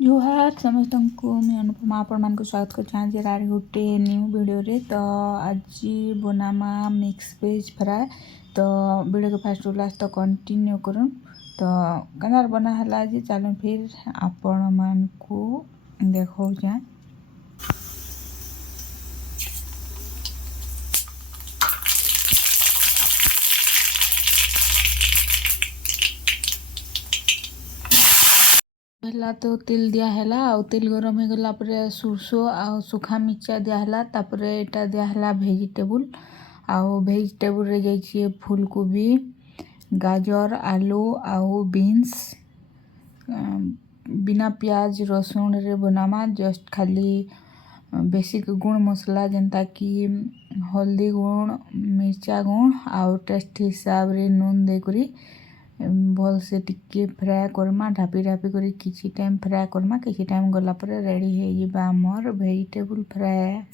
जुहार समस्तଙ୍କୁ ମୁଁ ଅନୁପମା ଆପଣମାନଙ୍କୁ ସ୍ୱାଗତ କରୁଛି ଆଜି ଆର ଗୋଟେ ନ୍ୟୁ ଭିଡ଼ିଓରେ। ତ ଆଜି ବନାମା ମିକ୍ସ ଭେଜ୍ ଫ୍ରାଏ। ତ ଭିଡ଼ିଓ ଫାଷ୍ଟ ଲାଷ୍ଟ ତ कंटिन्यू करूँ। तो कनार बना है आज चलो फिर आपण मानकू देखौछे। पहला तो तेल दिया है आ तेल गरम हो गला पर सुरसो आ सुखा मिर्चा दिया है तापर एटा दिया है भेजिटेबल भेजिटेबल रे जाइए फूलकोबी गाजर आलू आउ बीन्स बिना प्याज रसुण रे बनामा जस्ट खाली बेसिक गुण मसला जनता कि हल्दी गुण मिर्चा गुण आउ टेस्ट हिसाब रे नून देकरी भल से टिके फ्राए करमा ढापी ढापी करी किछि टाइम फ्राए करमा किछि टाइम गला पर रेडी हो जिबा हमर वेजिटेबल फ्राए।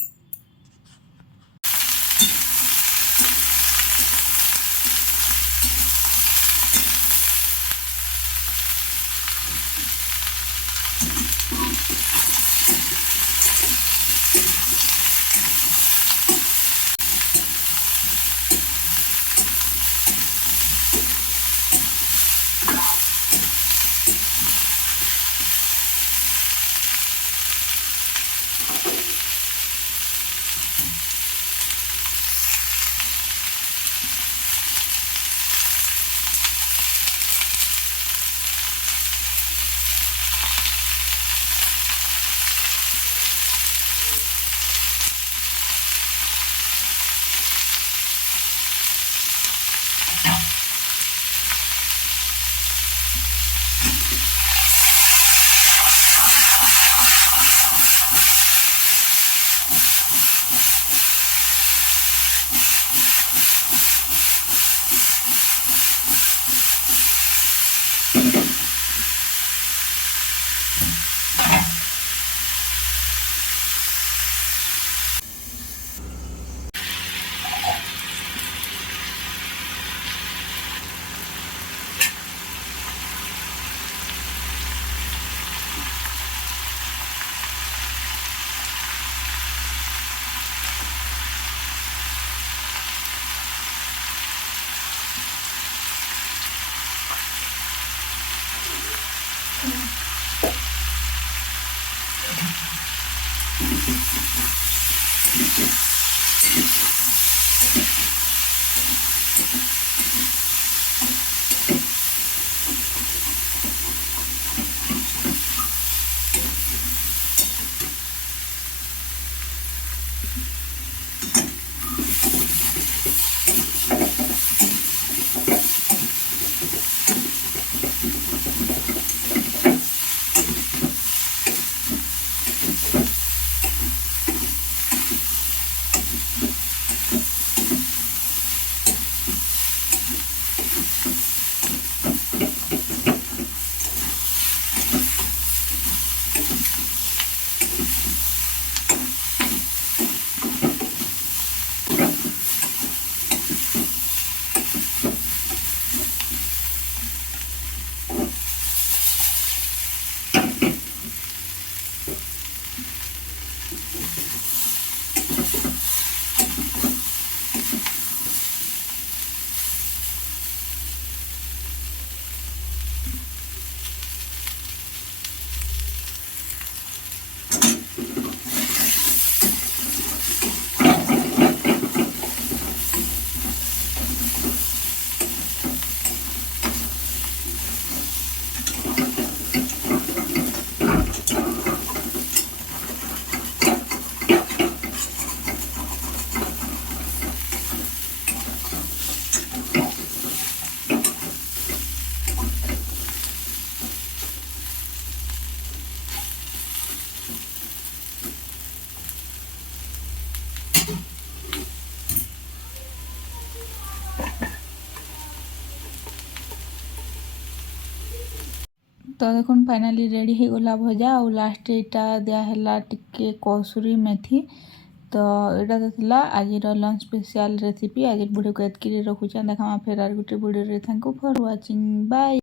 तो देखो फाइनाली रेडी हो गला भजा और लास्ट एटा दिया है टिके कसूरी मेथी। तो यहाँ तो आज लंच स्पेशल रेसिपी आज वीडियो को एतकी रखुचे देखा फिर आर गोटे video. Thank you for watching bye.